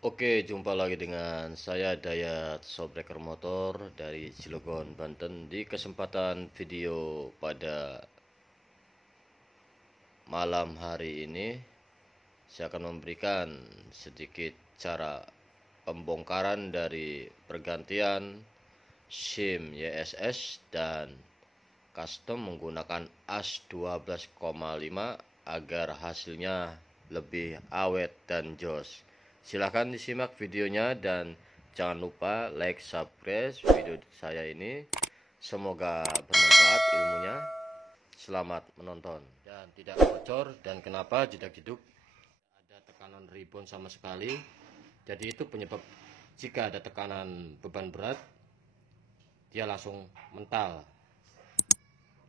Oke, jumpa lagi dengan saya Dayat Shopbreaker Motor dari Cilegon, Banten. Di kesempatan video pada malam hari ini, saya akan memberikan sedikit cara pembongkaran dari pergantian SIM YSS dan custom menggunakan as 12,5 agar hasilnya lebih awet dan jos. Silahkan disimak videonya dan jangan lupa like, subscribe video saya ini. Semoga bermanfaat ilmunya. Selamat menonton. Dan tidak bocor. Dan kenapa jedak-jeduk ada tekanan rebound sama sekali. Jadi itu penyebab jika ada tekanan beban berat, dia langsung mental.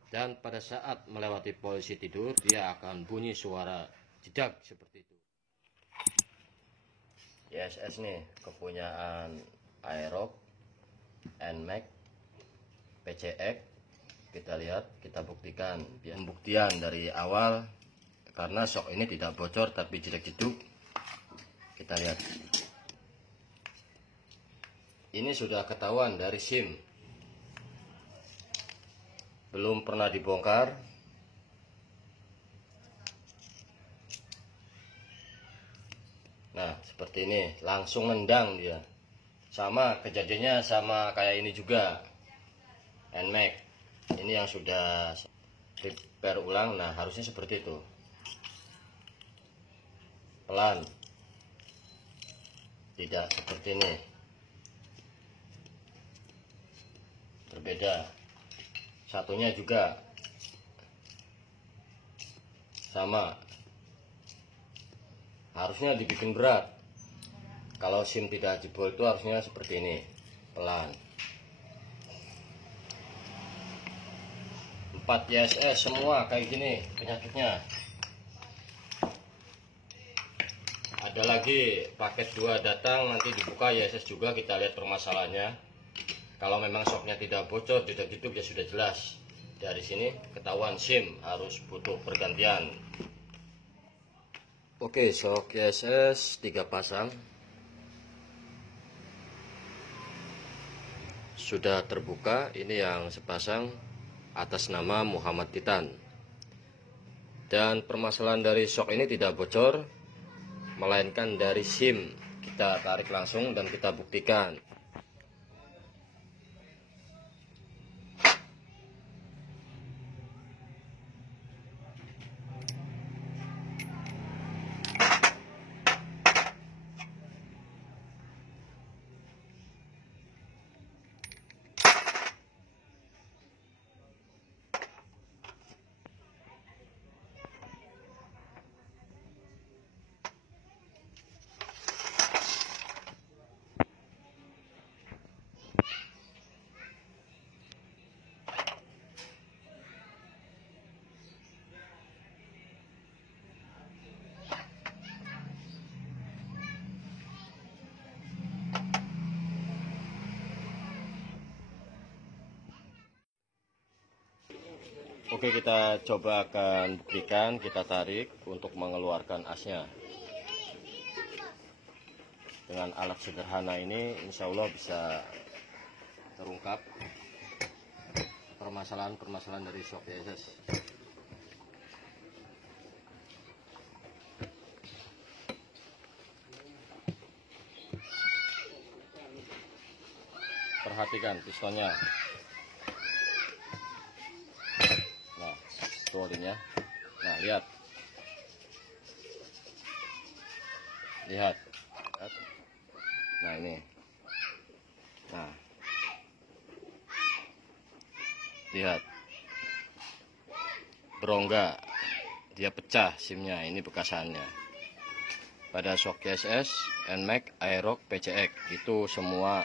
Dan pada saat melewati posisi tidur, dia akan bunyi suara jedak seperti itu. YSS nih, kepunyaan Aerox, NMAX, PCX. Kita lihat, kita buktikan. Pembuktian dari awal, karena shock ini tidak bocor tapi jedak-jeduk. Kita lihat. Ini sudah ketahuan dari SIM. Belum pernah dibongkar. Nah, seperti ini, langsung nendang dia. Sama kejadiannya sama kayak ini juga. NMAX. Ini yang sudah repair ulang. Nah, harusnya seperti itu. Pelan. Tidak seperti ini. Berbeda. Satunya juga sama, harusnya dibikin berat. Kalau SIM tidak jebol itu harusnya seperti ini, pelan. 4 YSS semua kayak gini penyakitnya. Ada lagi paket 2 datang, nanti dibuka YSS juga, kita lihat permasalahannya. Kalau memang shocknya tidak bocor, tidak gitu ya sudah jelas. Dari sini ketahuan SIM harus butuh pergantian. Oke, shock YSS 3 pasang. Sudah terbuka, ini yang sepasang atas nama Muhammad Titan. Dan permasalahan dari shock ini tidak bocor, melainkan dari SIM. Kita tarik langsung dan kita buktikan. Oke, kita coba akan buktikan, kita tarik untuk mengeluarkan asnya. Dengan alat sederhana ini insya Allah bisa terungkap permasalahan-permasalahan dari shock YSS. Perhatikan pistonnya. Ya. Nah, lihat. Nah, ini. Nah. Lihat. Berongga. Dia pecah SIM-nya, ini bekasannya. Pada shock YSS, NMAX, Aerox, PCX itu semua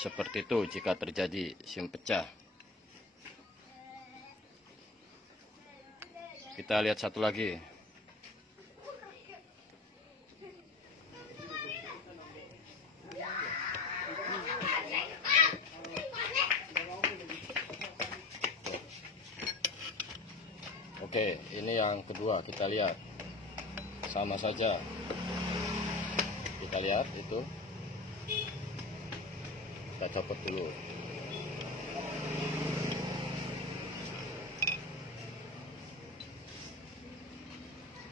seperti itu jika terjadi SIM pecah. Kita lihat satu lagi. Oke, ini yang kedua, kita lihat. Sama saja. kita lihat itu, kita copot dulu.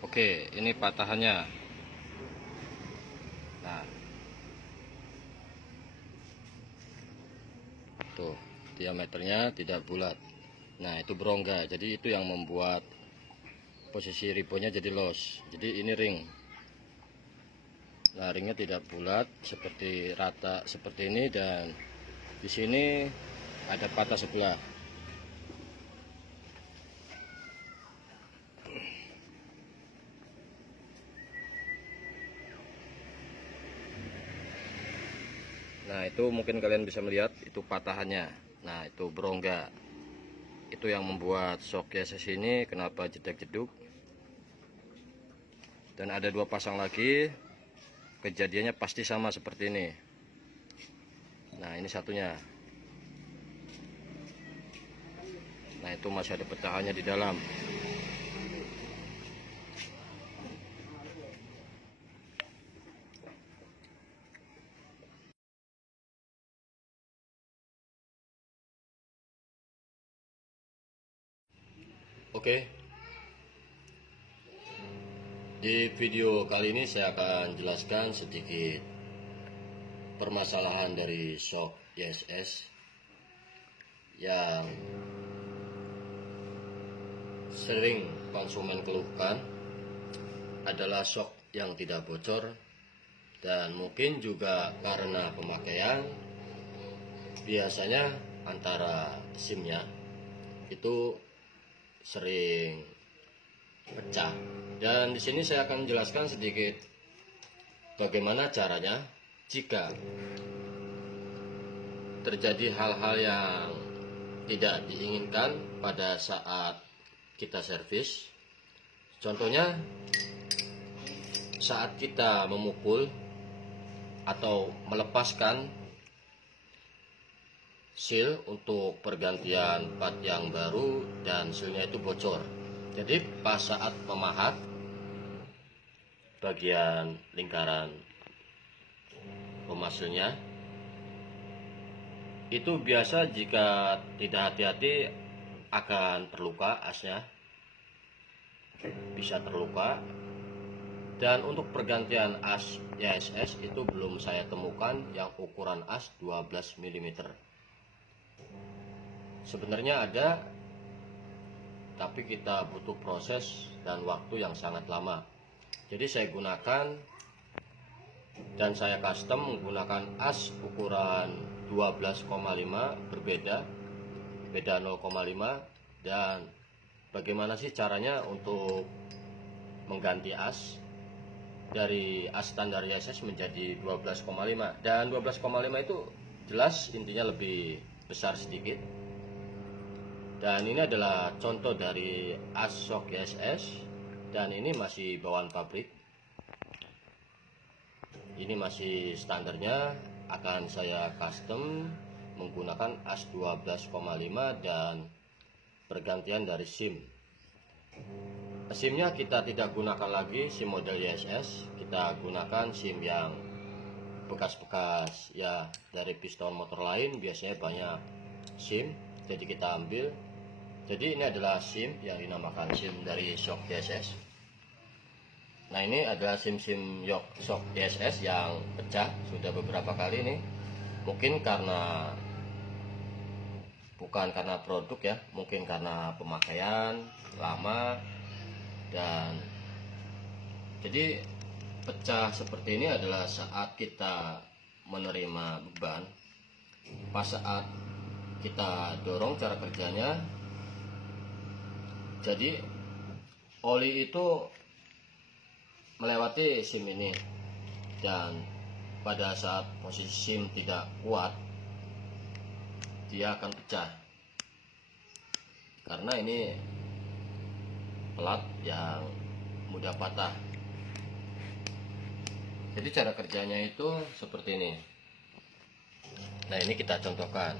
Oke, ini patahannya. Nah, tuh diameternya tidak bulat. Nah, itu berongga, jadi itu yang membuat posisi ribonya jadi los. Jadi ini ring. Nah, ringnya tidak bulat seperti rata seperti ini, dan di sini ada patah sebelah. Nah, itu mungkin kalian bisa melihat itu patahannya. Nah, itu berongga. Itu yang membuat shock YSS ini kenapa jedak-jeduk. Dan ada 2 pasang lagi, kejadiannya pasti sama seperti ini. Nah, ini satunya. Nah, itu masih ada pecahannya di dalam. Oke. Di video kali ini saya akan jelaskan sedikit permasalahan dari shock YSS yang sering konsumen keluhkan adalah shock yang tidak bocor, dan mungkin juga karena pemakaian biasanya antara SIM-nya itu sering pecah. Dan di sini saya akan menjelaskan sedikit bagaimana caranya jika terjadi hal-hal yang tidak diinginkan pada saat kita servis. Contohnya saat kita memukul atau melepaskan seal untuk pergantian part yang baru dan sealnya itu bocor. Jadi pas saat memahat bagian lingkaran pemasuknya itu biasa jika tidak hati-hati akan terluka asnya, bisa terluka. Dan untuk pergantian as YSS itu belum saya temukan yang ukuran as 12 mm. Sebenarnya ada, tapi kita butuh proses dan waktu yang sangat lama. Jadi saya gunakan dan saya custom menggunakan as ukuran 12,5, berbeda, beda 0,5. Dan bagaimana sih caranya untuk mengganti as dari as standar YSS menjadi 12,5. Dan 12,5 itu jelas intinya lebih besar sedikit. Dan ini adalah contoh dari as shock YSS, dan ini masih bawaan pabrik. Ini masih standarnya, akan saya custom menggunakan as 12,5 dan pergantian dari SIM. SIM-nya kita tidak gunakan lagi SIM model YSS, kita gunakan SIM yang bekas-bekas ya, dari piston motor lain biasanya banyak SIM, jadi kita ambil. Jadi ini adalah SIM yang dinamakan SIM dari shock YSS. Nah, ini adalah SIM-SIM shock YSS yang pecah sudah beberapa kali nih. Mungkin bukan karena produk ya, mungkin karena pemakaian lama. Dan jadi pecah seperti ini adalah saat kita menerima beban. Pas saat kita dorong, cara kerjanya, jadi oli itu melewati SIM ini, dan pada saat posisi SIM tidak kuat dia akan pecah karena ini pelat yang mudah patah. Jadi cara kerjanya itu seperti ini. Nah, ini kita contohkan.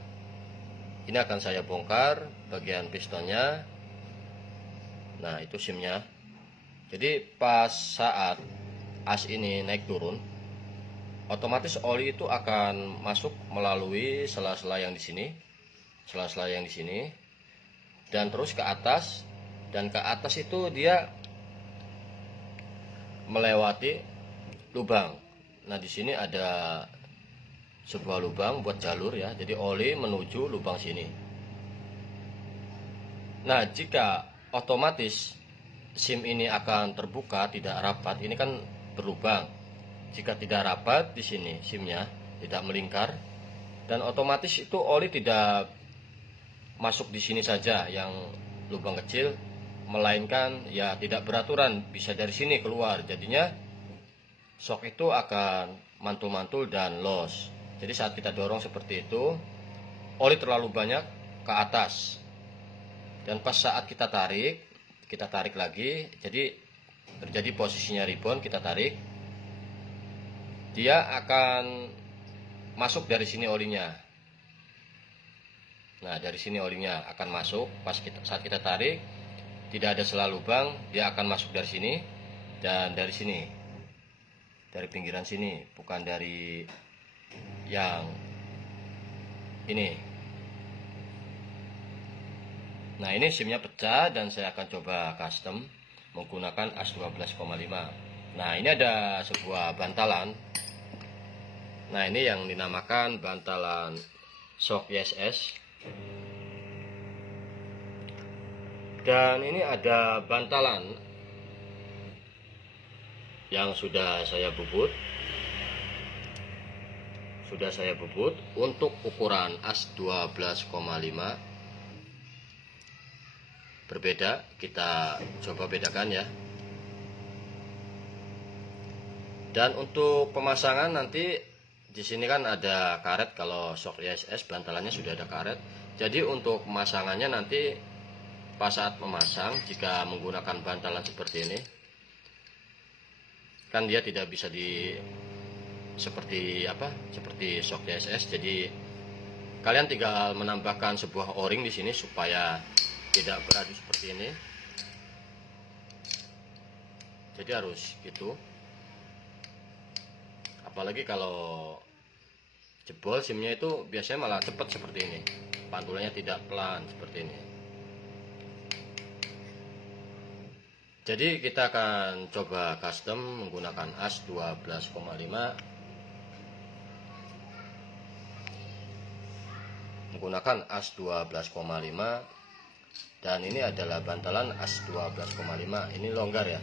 Ini akan saya bongkar bagian pistonnya. Nah, itu SIM-nya. Jadi pas saat as ini naik turun, otomatis oli itu akan masuk melalui sela-sela yang di sini, sela-sela yang di sini, dan terus ke atas, dan ke atas itu dia melewati lubang. Nah, di sini ada sebuah lubang buat jalur ya. Jadi oli menuju lubang sini. Nah, jika otomatis SIM ini akan terbuka tidak rapat, ini kan berlubang. Jika tidak rapat di sini SIM-nya tidak melingkar, dan otomatis itu oli tidak masuk di sini saja yang lubang kecil, melainkan ya tidak beraturan bisa dari sini keluar. Jadinya shock itu akan mantul-mantul dan loss. Jadi saat kita dorong seperti itu, oli terlalu banyak ke atas, dan pas saat kita tarik lagi, jadi terjadi posisinya rebound, kita tarik, dia akan masuk dari sini olinya. Nah, dari sini olinya akan masuk saat kita tarik, tidak ada sela lubang, dia akan masuk dari sini dan dari sini, dari pinggiran sini, bukan dari yang ini. Nah, ini SIM-nya pecah dan saya akan coba custom menggunakan as 12,5. Nah, ini ada sebuah bantalan. Nah, ini yang dinamakan bantalan shock YSS. Dan ini ada bantalan yang sudah saya bubut. Untuk ukuran as 12,5. Berbeda, kita coba bedakan ya. Dan untuk pemasangan nanti di sini kan ada karet, kalau shock YSS bantalannya sudah ada karet. Jadi untuk pemasangannya nanti pas saat memasang, jika menggunakan bantalan seperti ini, kan dia tidak bisa seperti shock YSS. Jadi kalian tinggal menambahkan sebuah o-ring di sini supaya tidak beradu seperti ini. Jadi harus gitu. Apalagi kalau jebol SIM-nya itu biasanya malah cepat seperti ini, pantulannya tidak pelan seperti ini. Jadi kita akan coba custom menggunakan as 12,5. Menggunakan as 12,5, dan ini adalah bantalan as 12,5. Ini longgar ya.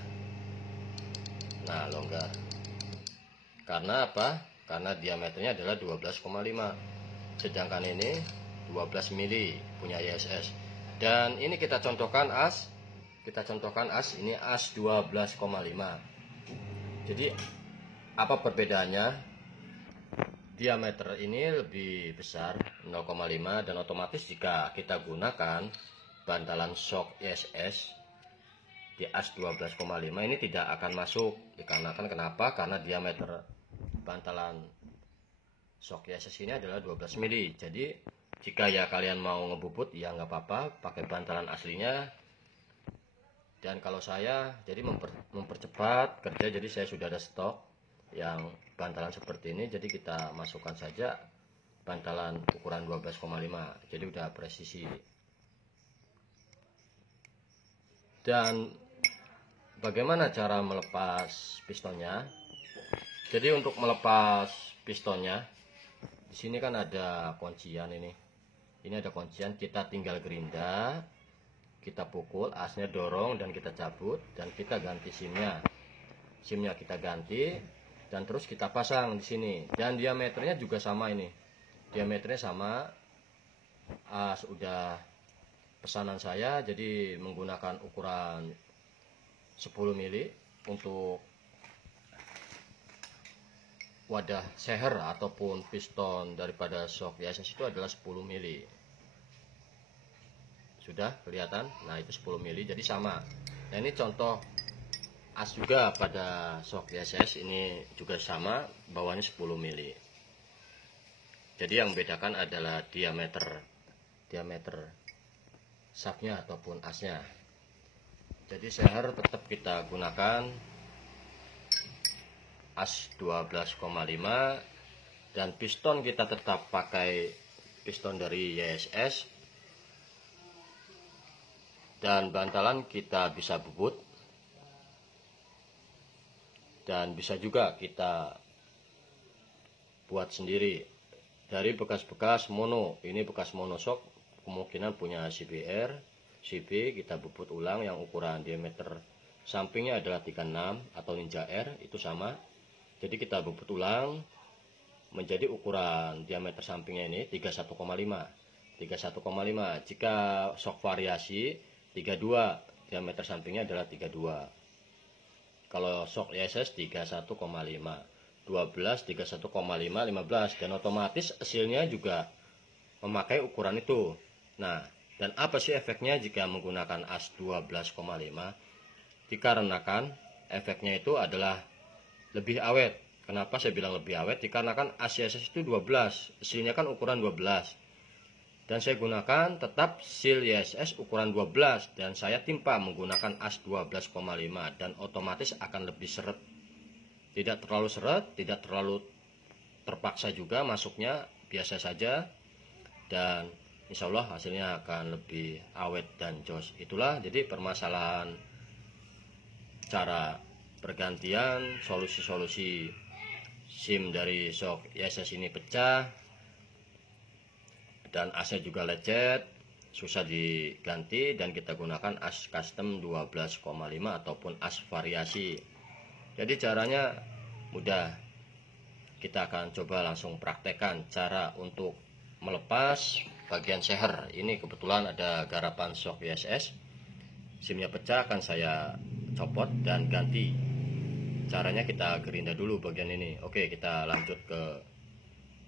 Nah, longgar. Karena apa? Karena diameternya adalah 12,5. Sedangkan ini 12 mili punya YSS. Dan ini kita contohkan as ini as 12,5. Jadi apa perbedaannya? Diameter ini lebih besar 0,5, dan otomatis jika kita gunakan bantalan shock YSS di as 12,5 ini tidak akan masuk. Dikarenakan kenapa? Karena diameter bantalan shock YSS ini adalah 12 mili. Jadi jika ya kalian mau ngebubut ya nggak apa-apa, pakai bantalan aslinya. Dan kalau saya jadi mempercepat kerja, jadi saya sudah ada stok yang bantalan seperti ini. Jadi kita masukkan saja bantalan ukuran 12,5. Jadi udah presisi. Dan bagaimana cara melepas pistonnya? Jadi untuk melepas pistonnya, di sini kan ada kuncian ini. Ini ada kuncian, kita tinggal gerinda, kita pukul, asnya dorong dan kita cabut, dan kita ganti SIM-nya. SIM-nya kita ganti dan terus kita pasang di sini. Dan diameternya juga sama ini. Diameternya sama. As udah pesanan saya, jadi menggunakan ukuran 10 mili untuk wadah seher ataupun piston daripada shock YSS itu adalah 10 mili. Sudah kelihatan? Nah, itu 10 mili, jadi sama. Nah, ini contoh as juga pada shock YSS, ini juga sama, bawahnya 10 mili. Jadi yang membedakan adalah diameter shaftnya ataupun asnya. Jadi seher tetap kita gunakan as 12,5, dan piston kita tetap pakai piston dari YSS, dan bantalan kita bisa bubut, dan bisa juga kita buat sendiri dari bekas-bekas mono. Ini bekas monoshock, kemungkinan punya CBR, CB, kita bubut ulang yang ukuran diameter sampingnya adalah 36 atau Ninja R, itu sama. Jadi kita bubut ulang menjadi ukuran diameter sampingnya ini 31,5. 31,5. Jika shock variasi 32, diameter sampingnya adalah 32. Kalau shock YSS 31,5, 12, 31,5, 15, dan otomatis hasilnya juga memakai ukuran itu. Nah, dan apa sih efeknya jika menggunakan as 12,5? Dikarenakan efeknya itu adalah lebih awet. Kenapa saya bilang lebih awet? Dikarenakan as YSS itu 12, hasilnya kan ukuran 12. Dan saya gunakan tetap seal YSS ukuran 12, dan saya timpa menggunakan as 12,5, dan otomatis akan lebih seret. Tidak terlalu seret, tidak terlalu terpaksa juga masuknya, biasa saja, dan insya Allah hasilnya akan lebih awet dan jos. Itulah jadi permasalahan cara pergantian solusi-solusi SIM dari shock YSS ini pecah, dan asnya juga lecet, susah diganti, dan kita gunakan as custom 12,5 ataupun as variasi. Jadi caranya mudah. Kita akan coba langsung praktekkan cara untuk melepas bagian seher. Ini kebetulan ada garapan shock YSS, SIM-nya pecah, akan saya copot dan ganti. Caranya kita gerinda dulu bagian ini. Oke, kita lanjut ke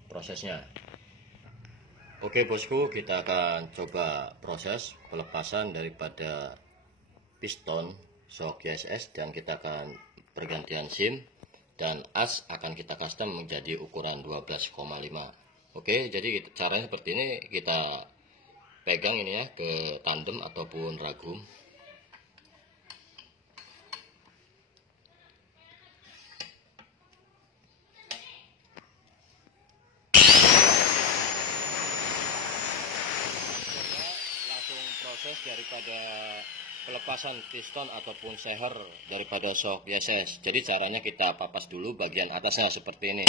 prosesnya. Oke bosku, kita akan coba proses pelepasan daripada piston shock YSS, dan kita akan pergantian SIM, dan as akan kita custom menjadi ukuran 12,5. Oke, jadi caranya seperti ini. Kita pegang ini ya ke tandem ataupun ragum. Proses daripada pelepasan piston ataupun seher daripada shock YSS. Jadi caranya kita papas dulu bagian atasnya seperti ini.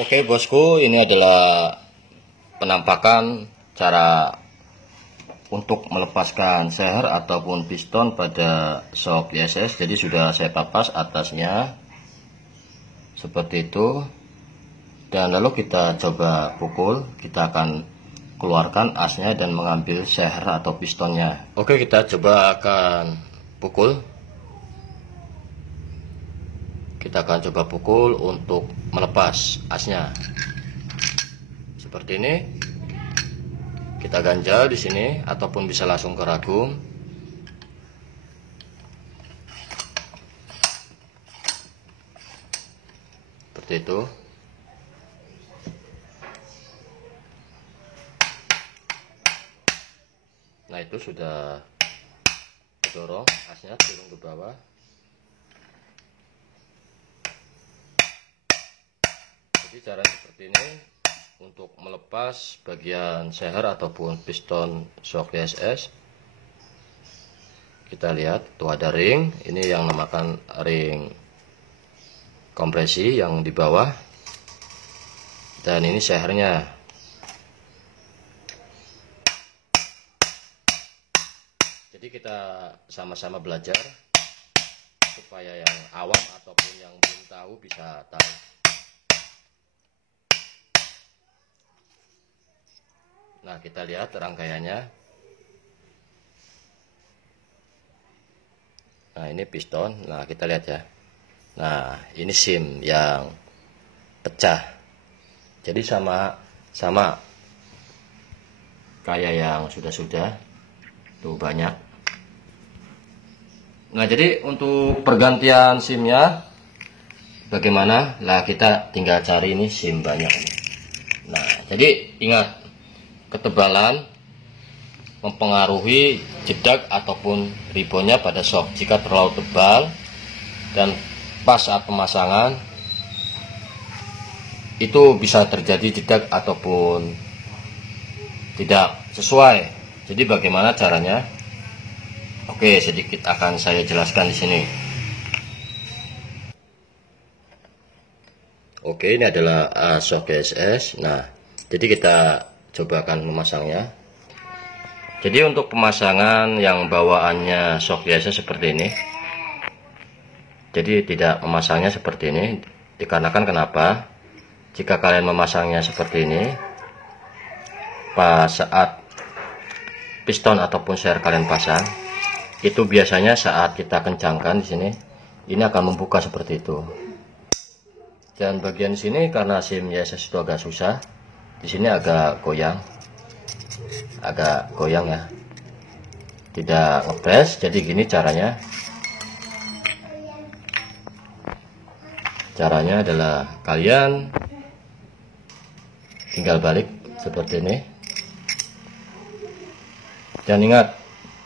Oke bosku, ini adalah penampakan cara untuk melepaskan seher ataupun piston pada shock YSS. Jadi sudah saya papas atasnya seperti itu, dan lalu kita coba pukul. Kita akan keluarkan asnya dan mengambil seher atau pistonnya. Oke, kita coba akan pukul. Kita akan coba pukul untuk melepas asnya. Seperti ini. Kita ganjal di sini ataupun bisa langsung ke ragum. Seperti itu. Nah, itu sudah dorong asnya turun ke bawah. Jadi caranya seperti ini untuk melepas bagian seher ataupun piston shock YSS. Kita lihat tuh ada ring, ini yang namakan ring kompresi yang di bawah, dan ini sehernya. Jadi kita sama-sama belajar supaya yang awam ataupun yang belum tahu bisa tahu. Nah, kita lihat rangkaiannya. Nah, ini piston. Nah, kita lihat ya. Nah, ini SIM yang pecah. Jadi sama kayak yang sudah tuh banyak. Nah, jadi untuk pergantian SIM-nya bagaimana? Lah, kita tinggal cari ini SIM banyak. Nah, jadi ingat, ketebalan mempengaruhi jedak ataupun ribonnya pada shock. Jika terlalu tebal dan pas saat pemasangan, itu bisa terjadi jedak ataupun tidak sesuai. Jadi bagaimana caranya? Oke, sedikit akan saya jelaskan di sini. Oke, ini adalah shock GSS. Nah, jadi kita coba akan memasangnya. Jadi untuk pemasangan yang bawaannya shock GSS seperti ini. Jadi tidak memasangnya seperti ini. Dikarenakan kenapa? Jika kalian memasangnya seperti ini, pas saat piston ataupun share kalian pasang, itu biasanya saat kita kencangkan di sini, ini akan membuka seperti itu. Dan bagian sini karena SIM YSS itu agak susah, di sini agak goyang ya, tidak ngepres. Jadi gini caranya adalah kalian tinggal balik seperti ini, dan ingat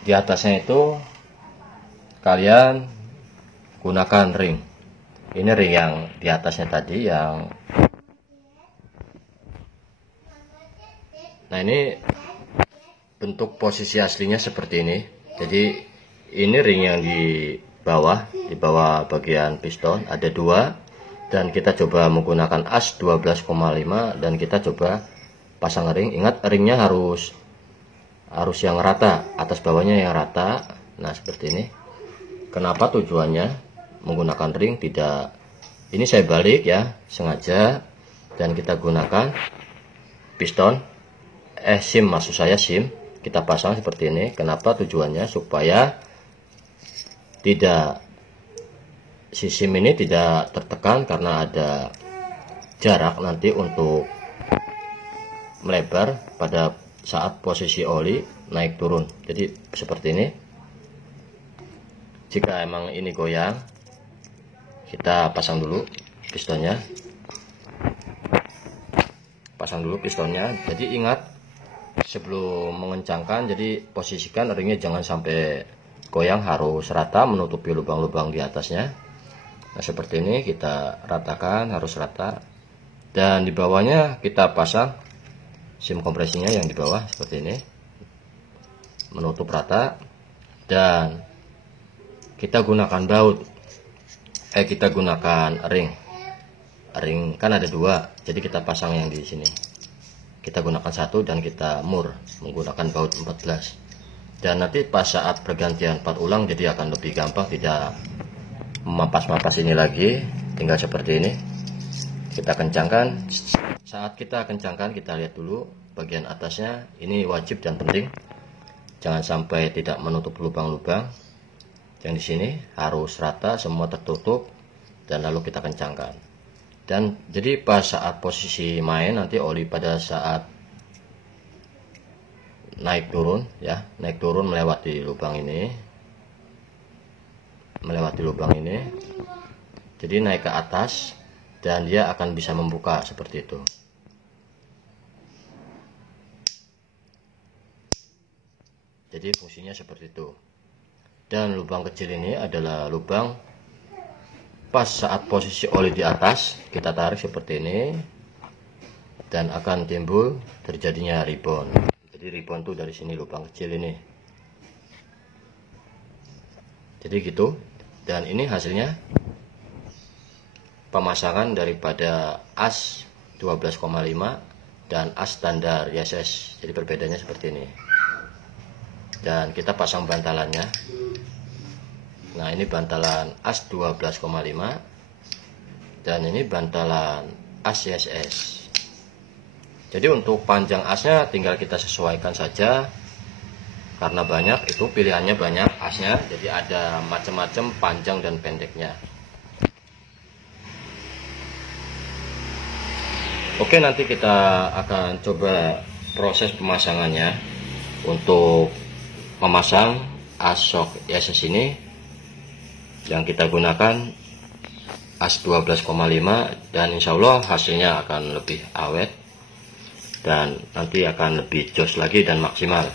di atasnya itu kalian gunakan ring. Ini ring yang di atasnya tadi yang, nah ini bentuk posisi aslinya seperti ini. Jadi ini ring yang di bawah bagian piston ada dua, dan kita coba menggunakan as 12,5 dan kita coba pasang ring. Ingat, ringnya harus yang rata, atas bawahnya yang rata. Nah, seperti ini. Kenapa tujuannya menggunakan ring? Tidak, ini saya balik ya sengaja, dan kita gunakan piston SIM, maksud saya SIM, kita pasang seperti ini. Kenapa tujuannya? Supaya tidak, si SIM ini tidak tertekan karena ada jarak nanti untuk melebar pada saat posisi oli naik turun. Jadi seperti ini. Jika emang ini goyang, kita pasang dulu pistonnya. Jadi ingat, sebelum mengencangkan, jadi posisikan ringnya jangan sampai goyang, harus rata menutupi lubang-lubang di atasnya. Nah, seperti ini kita ratakan, harus rata. Dan di bawahnya kita pasang SIM kompresinya yang di bawah seperti ini, menutup rata. Dan kita gunakan baut, kita gunakan ring kan ada dua, jadi kita pasang yang di sini. Kita gunakan satu dan kita mur menggunakan baut 14. Dan nanti pas saat pergantian part ulang, jadi akan lebih gampang, tidak memampas ini lagi. Tinggal seperti ini, kita kencangkan. Saat kita kencangkan, kita lihat dulu bagian atasnya. Ini wajib dan penting, jangan sampai tidak menutup lubang-lubang. Yang di sini harus rata, semua tertutup, dan lalu kita kencangkan. Dan jadi pas saat posisi main nanti oli pada saat naik turun ya, melewati lubang ini, jadi naik ke atas, dan dia akan bisa membuka seperti itu. Jadi fungsinya seperti itu. Dan lubang kecil ini adalah lubang pas saat posisi oli di atas, kita tarik seperti ini, dan akan timbul terjadinya ribon. Jadi ribon tuh dari sini, lubang kecil ini. Jadi gitu. Dan ini hasilnya pemasangan daripada as 12,5 dan as standar YSS. Jadi perbedaannya seperti ini. Dan kita pasang bantalannya. Nah, ini bantalan as 12,5 dan ini bantalan as YSS. Jadi untuk panjang asnya tinggal kita sesuaikan saja, karena banyak itu pilihannya banyak asnya, jadi ada macam-macam panjang dan pendeknya. Oke, nanti kita akan coba proses pemasangannya. Untuk memasang as shock YSS ini yang kita gunakan as 12,5, dan insya Allah hasilnya akan lebih awet dan nanti akan lebih jos lagi dan maksimal.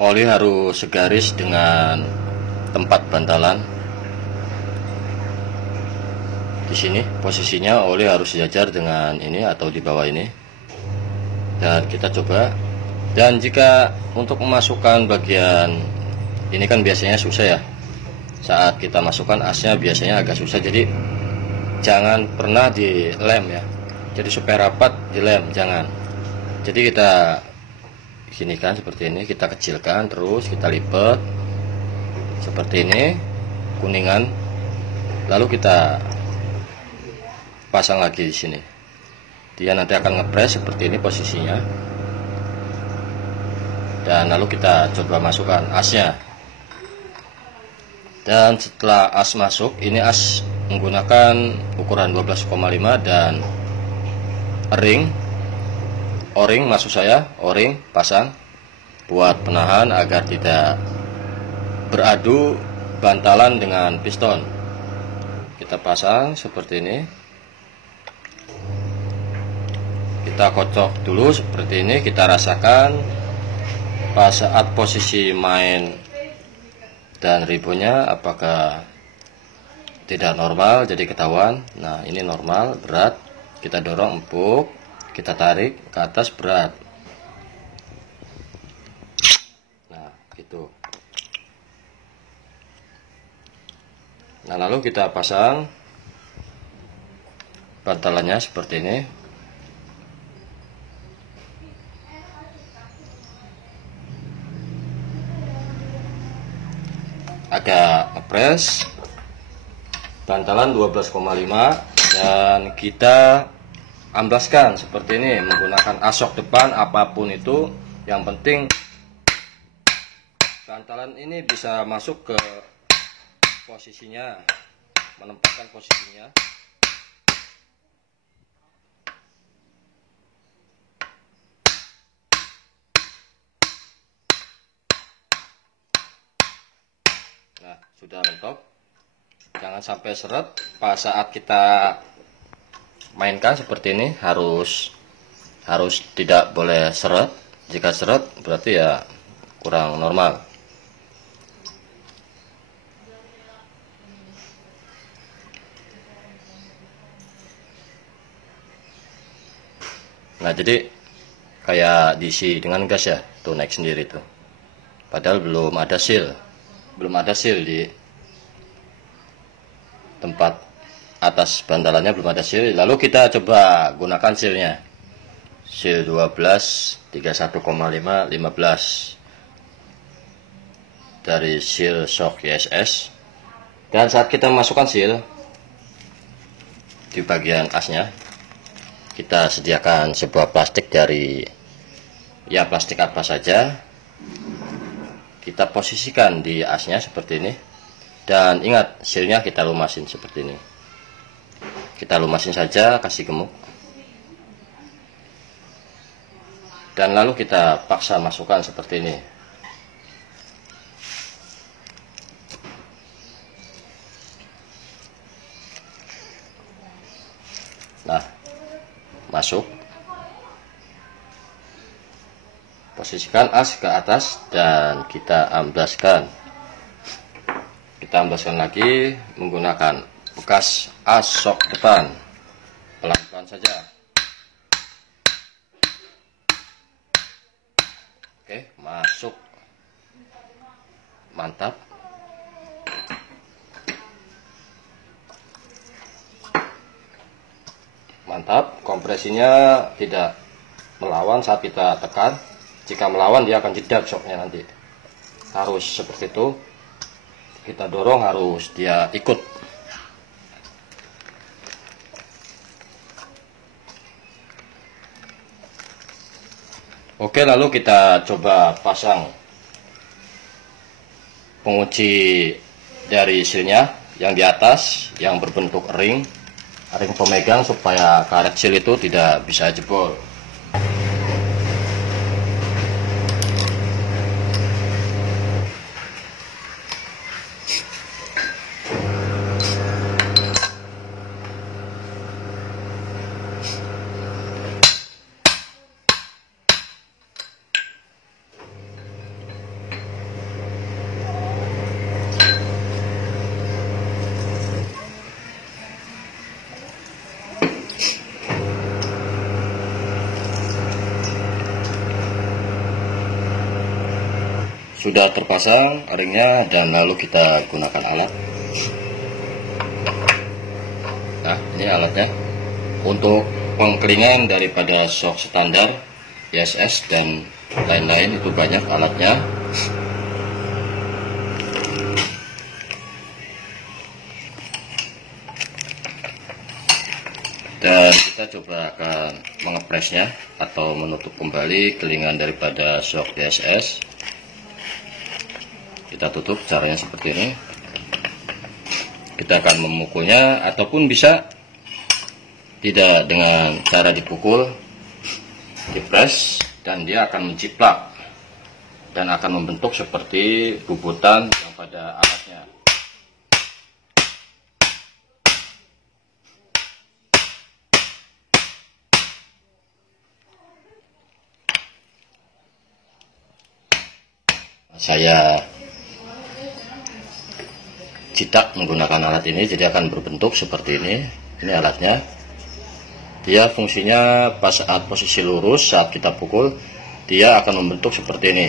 Oli harus segaris dengan tempat bantalan. Di sini posisinya oli harus sejajar dengan ini atau di bawah ini. Dan kita coba. Dan jika untuk memasukkan bagian ini kan biasanya susah ya. Saat kita masukkan asnya biasanya agak susah, jadi jangan pernah dilem ya. Jadi supaya rapat dilem jangan. Jadi kita gini kan, seperti ini, kita kecilkan, terus kita lipat seperti ini, kuningan, lalu kita pasang lagi di sini. Dia nanti akan ngepres seperti ini posisinya, dan lalu kita coba masukkan asnya. Dan setelah as masuk, ini as menggunakan ukuran 12,5 dan o-ring maksud saya, o-ring pasang buat penahan agar tidak beradu bantalan dengan piston. Kita pasang seperti ini, kita kocok dulu seperti ini, kita rasakan pas saat posisi main dan ribonya apakah tidak normal, jadi ketahuan. Nah, ini normal, berat, kita dorong empuk, kita tarik ke atas, berat. Nah, gitu. Nah, lalu kita pasang bantalannya seperti ini. Agak ngepres. Bantalan 12,5 dan kita amblaskan seperti ini menggunakan asok depan apapun itu, yang penting bantalan ini bisa masuk ke posisinya, menempatkan posisinya. Nah, sudah mentok, jangan sampai seret. Pas saat kita mainkan seperti ini harus tidak boleh seret. Jika seret berarti ya kurang normal. Nah, jadi kayak diisi dengan gas ya, tuh naik sendiri tuh. Padahal belum ada seal di tempat atas bantalannya, belum ada seal. Lalu kita coba gunakan sealnya, seal 12 31,5 15 dari seal shock YSS. Dan saat kita masukkan seal di bagian asnya, kita sediakan sebuah plastik dari ya plastik apa saja. Kita posisikan di asnya seperti ini, dan ingat sealnya kita lumasin seperti ini. Kita lumasin saja, kasih gemuk, dan lalu kita paksa masukkan seperti ini. Nah, masuk. Posisikan as ke atas dan kita amblaskan. Kita amblaskan lagi menggunakan bekas as shock depan. Pelan-pelan saja. Oke, masuk. Mantap. Mantap, kompresinya tidak melawan saat kita tekan. Jika melawan dia akan jedak shocknya nanti. Harus seperti itu. Kita dorong harus dia ikut. Oke, lalu kita coba pasang pengunci dari silnya yang di atas yang berbentuk ring pemegang supaya karet sil itu tidak bisa jebol. Sudah terpasang ringnya dan lalu kita gunakan alat. Nah, ini alatnya untuk pengkeringan daripada shock standar YSS dan lain-lain, itu banyak alatnya. Dan kita coba akan mengepresnya atau menutup kembali kelingan daripada shock YSS. Kita tutup, caranya seperti ini. Kita akan memukulnya ataupun bisa tidak dengan cara dipukul, dipres, dan dia akan menciplak dan akan membentuk seperti bubutan yang pada alatnya. Saya cetak menggunakan alat ini, jadi akan berbentuk seperti ini. Ini alatnya. Dia fungsinya pas saat posisi lurus, saat kita pukul dia akan membentuk seperti ini,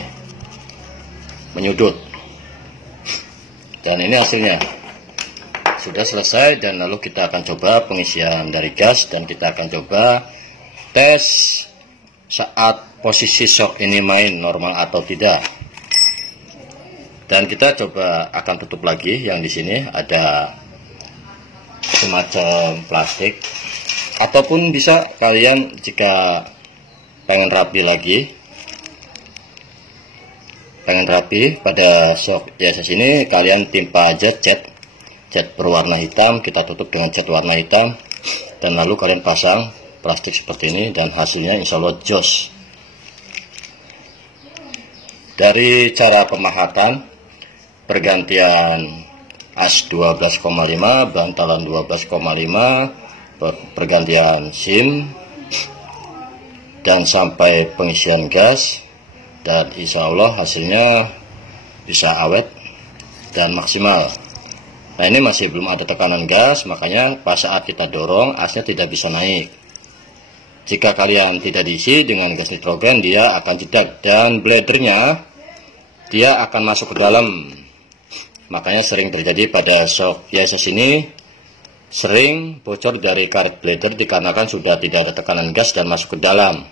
menyudut. Dan ini hasilnya sudah selesai. Dan lalu kita akan coba pengisian dari gas dan kita akan coba tes saat posisi shock ini main normal atau tidak. Dan kita coba akan tutup lagi. Yang di sini ada semacam plastik, ataupun bisa kalian jika pengen rapi lagi, pengen rapi pada shock YSS ini, kalian timpa aja cat berwarna hitam. Kita tutup dengan cat warna hitam dan lalu kalian pasang plastik seperti ini dan hasilnya insya Allah jos. Dari cara pemahatan, pergantian as 12,5, bantalan 12,5, pergantian SIM, dan sampai pengisian gas, dan insya Allah hasilnya bisa awet dan maksimal. Nah, ini masih belum ada tekanan gas, makanya pas saat kita dorong asnya tidak bisa naik. Jika kalian tidak diisi dengan gas nitrogen, dia akan jedak dan bladernya dia akan masuk ke dalam. Makanya sering terjadi pada shock YSS ini, sering bocor dari karet blader dikarenakan sudah tidak ada tekanan gas dan masuk ke dalam.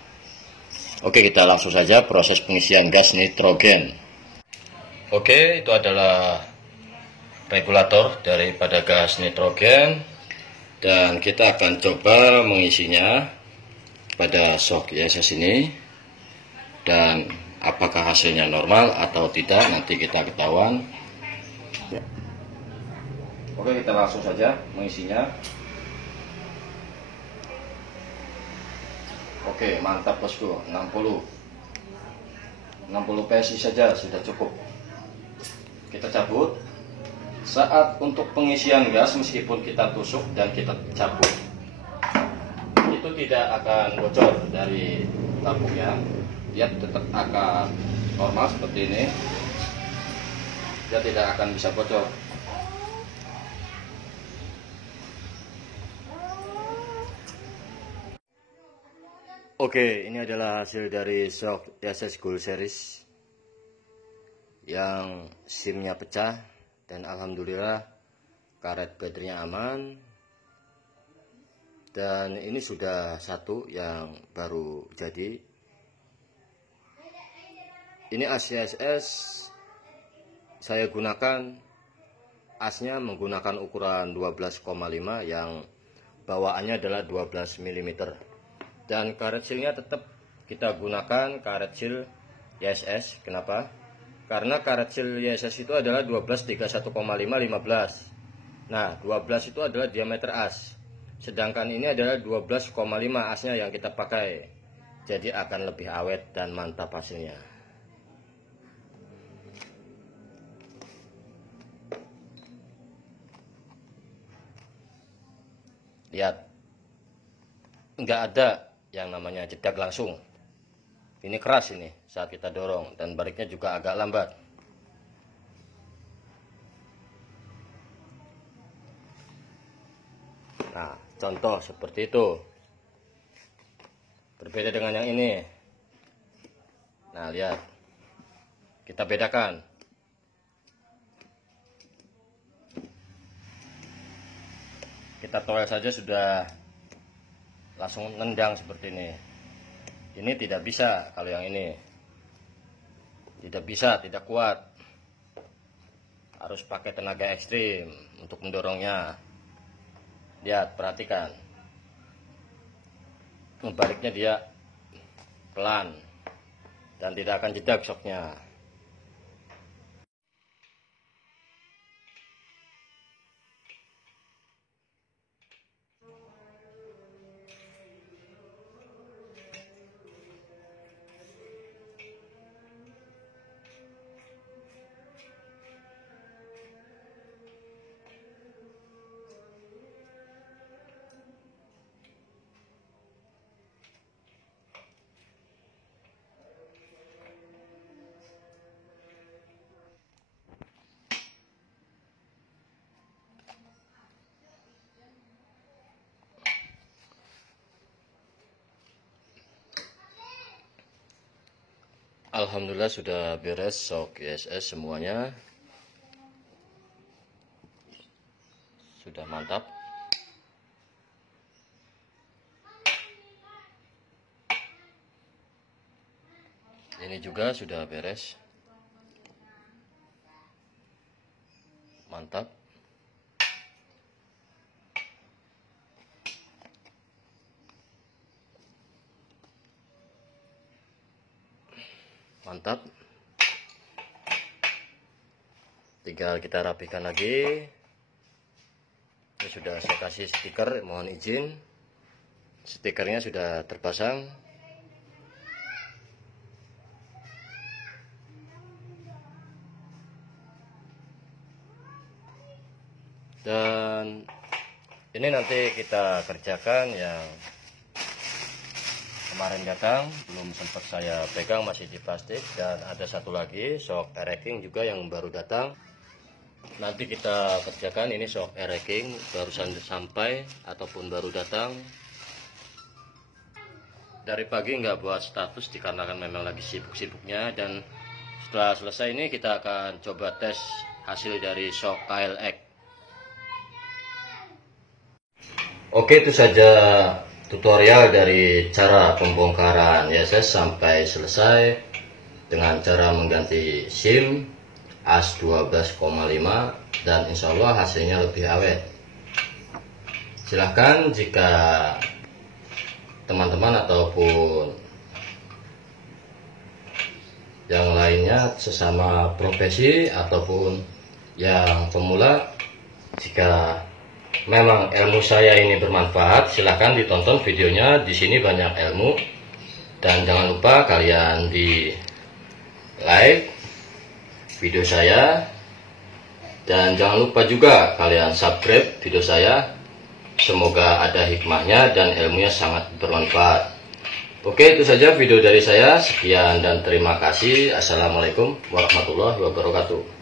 Oke, kita langsung saja proses pengisian gas nitrogen. Oke, itu adalah regulator daripada gas nitrogen, dan kita akan coba mengisinya pada shock YSS ini, dan apakah hasilnya normal atau tidak nanti kita ketahuan. Oke, kita langsung saja mengisinya. Oke, mantap bosku. 60 PSI saja sudah cukup. Kita cabut. Saat untuk pengisian gas, meskipun kita tusuk dan kita cabut, itu tidak akan bocor dari tabungnya. Dia tetap akan normal seperti ini. Dia tidak akan bisa bocor. Oke, ini adalah hasil dari shock YSS Gold Series yang SIM-nya pecah, dan alhamdulillah karet bladernya aman. Dan ini sudah satu yang baru jadi. Ini as YSS saya gunakan, asnya menggunakan ukuran 12,5 yang bawaannya adalah 12 mm. Dan karet silnya tetap kita gunakan karet sil YSS. Kenapa? Karena karet sil YSS itu adalah 1231,5 15. Nah, 12 itu adalah diameter as. Sedangkan ini adalah 12,5 asnya yang kita pakai. Jadi akan lebih awet dan mantap hasilnya. Lihat, nggak ada yang namanya jedak langsung. Ini keras ini saat kita dorong, dan baliknya juga agak lambat. Nah, contoh seperti itu. Berbeda dengan yang ini. Nah, lihat. Kita bedakan. Kita toel saja sudah langsung nendang seperti ini. Ini tidak bisa kalau yang ini. Tidak bisa, tidak kuat. Harus pakai tenaga ekstrim untuk mendorongnya. Lihat, perhatikan. Membaliknya dia pelan dan tidak akan jedak shocknya. Alhamdulillah sudah beres shock YSS semuanya. Sudah mantap. Ini juga sudah beres. Mantap. Mantap. Tinggal kita rapikan lagi. Ini sudah saya kasih stiker, mohon izin. Stikernya sudah terpasang. Dan ini nanti kita kerjakan yang kemarin datang, belum sempat saya pegang, masih di plastik. Dan ada satu lagi shock air-racking juga yang baru datang. Nanti kita kerjakan ini shock air-racking barusan sampai ataupun baru datang. Dari pagi nggak buat status dikarenakan memang lagi sibuk-sibuknya. Dan setelah selesai ini kita akan coba tes hasil dari shock KLX. Oke, itu saja tutorial dari cara pembongkaran YSS sampai selesai dengan cara mengganti SIM as 12,5 dan insya Allah hasilnya lebih awet. Silahkan jika teman-teman ataupun yang lainnya sesama profesi ataupun yang pemula, jika memang ilmu saya ini bermanfaat, silahkan ditonton videonya. Di sini banyak ilmu. Dan jangan lupa kalian di like video saya. Dan jangan lupa juga kalian subscribe video saya. Semoga ada hikmahnya dan ilmunya sangat bermanfaat. Oke, itu saja video dari saya. Sekian dan terima kasih. Assalamualaikum warahmatullahi wabarakatuh.